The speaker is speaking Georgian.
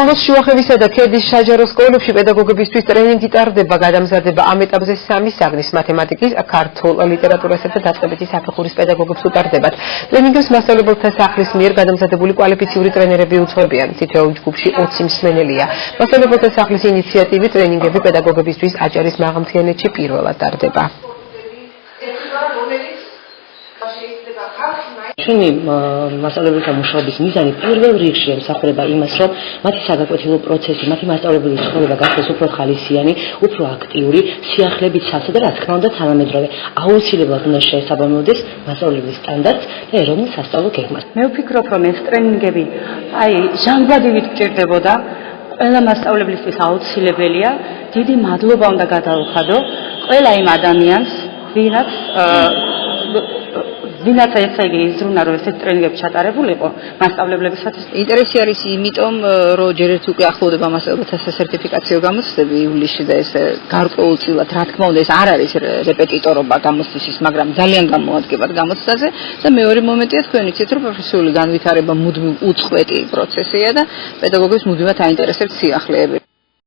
საქართველოს შუახევისა და ქედის საჯარო სკოლებში პედაგოგებისთვის ტრენინგი ტარდება, გადამზადება ამ ეტაპზე 3 საგნის მათემატიკის, ქართულ ლიტერატურასა და დაწყებითი საფეხურის პედაგოგებს უტარდებათ. ტრენინგებს მასწავლებელთა სახლის მიერ გადამზადებული კვალიფიციური ტრენერები უძღვებიან. თითოეულ ჯგუფში 20 მსმენელია. მასწავლებელთა სახლის ინიციატივით ტრენინგები პედაგოგებისთვის აჭარის მაღალმთიანეთში პირველად ტარდება. ჩვენი მასწავლებელთა მუშაობის მიზანი პირველ რიგში ემსახურება იმას, რომ მათი საგაკვეთილო პროცესი, მათი მასწავლებელი ცხოვრება გახდეს უფრო ხალისიანი, უფრო აქტიური, სიახლეებით სავსე და რა თქმა უნდა თანამედროვე. აუცილებლად უნდა შეესაბამებოდეს მასწავლებლის სტანდარტს და ეროვნულ სასწავლო გეგმას. მე ვფიქრობ, რომ ეს ტრენინგები ჟანგბადივით გჭირდებოდა. ყველა მასწავლებლისთვის აუცილებელია. დიდი მადლობა უნდა გადაუხადო ყველა იმ ადამიანს, ვინაც ესე იგი იზრუნა, რომ ესეთი ტრენინგები ჩატარებულიყო მასწავლებლებისათვის. ინტერესი არის იმიტომ, რომ ჯერ ერთ უკვე ახლოვდება მასწავლებელთა სასერტიფიკაციო გამოცდები ივლისში და ეს გარკვეულწილად, რა თქმა უნდა, ეს არ არის რეპეტიტორობა გამოცდის, მაგრამ ძალიან გამოადგებათ გამოცდაზე და მეორე მომენტია თქვენ იცით, რომ პროფესიული განვითარება მუდმივ უწყვეტი პროცესია და პედაგოგებს მუდმივად აინტერესებს სიახლეები.